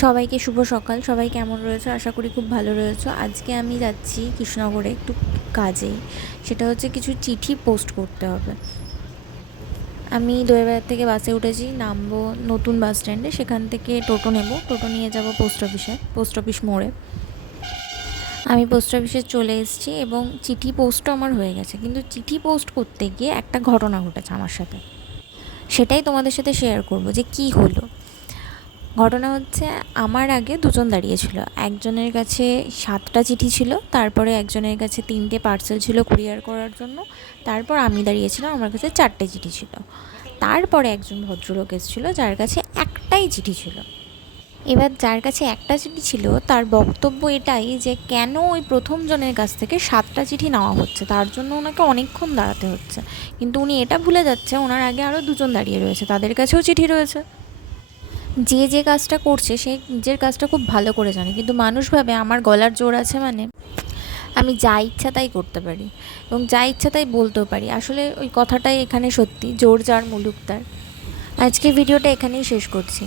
সবাইকে শুভ সকাল। সবাই কেমন রয়েছে? আশা করি খুব ভালো রয়েছে। আজকে আমি যাচ্ছি কৃষ্ণনগরে একটু কাজেই। সেটা হচ্ছে কিছু চিঠি পোস্ট করতে হবে। আমি দইবাজার থেকে বাসে উঠেছি, নামবো নতুন বাস স্ট্যান্ডে। সেখান থেকে টোটো নেব, টোটো নিয়ে যাব পোস্ট অফিস মোড়ে। আমি পোস্ট অফিসে চলে এসেছি এবং চিঠি পোস্টও আমার হয়ে গেছে, কিন্তু চিঠি পোস্ট করতে গিয়ে একটা ঘটনা ঘটেছে আমার সাথে। সেটাই তোমাদের সাথে শেয়ার করব যে কি হলো। ঘটনা হচ্ছে, আমার আগে দুজন দাঁড়িয়েছিল। একজনের কাছে 7টা চিঠি ছিল, তারপরে একজনের কাছে 3টে পার্সেল ছিল কুরিয়ার করার জন্য, তারপর আমি দাঁড়িয়েছিলাম, আমার কাছে 4টে চিঠি ছিল। তারপরে একজন ভদ্রলোক এসেছিলো যার কাছে একটাই চিঠি ছিল। এবার যার কাছে একটা চিঠি ছিল তার বক্তব্য এটাই যে কেন ওই প্রথম জনের কাছ থেকে 7টা চিঠি নেওয়া হচ্ছে, তার জন্য ওনাকে অনেকক্ষণ দাঁড়াতে হচ্ছে। কিন্তু উনি এটা ভুলে যাচ্ছে ওনার আগে আরও দুজন দাঁড়িয়ে রয়েছে, তাদের কাছেও চিঠি রয়েছে। যে কাজটা করছে সে নিজের কাজটা খুব ভালো করে জানে, কিন্তু মানুষ ভাবে আমার গলার জোর আছে মানে আমি যা ইচ্ছা তাই করতে পারি এবং যা ইচ্ছা তাই বলতেও পারি। আসলে ওই কথাটাই এখানে সত্যি, জোর যার মুলুক তার। আজকে ভিডিওটা এখানেই শেষ করছি।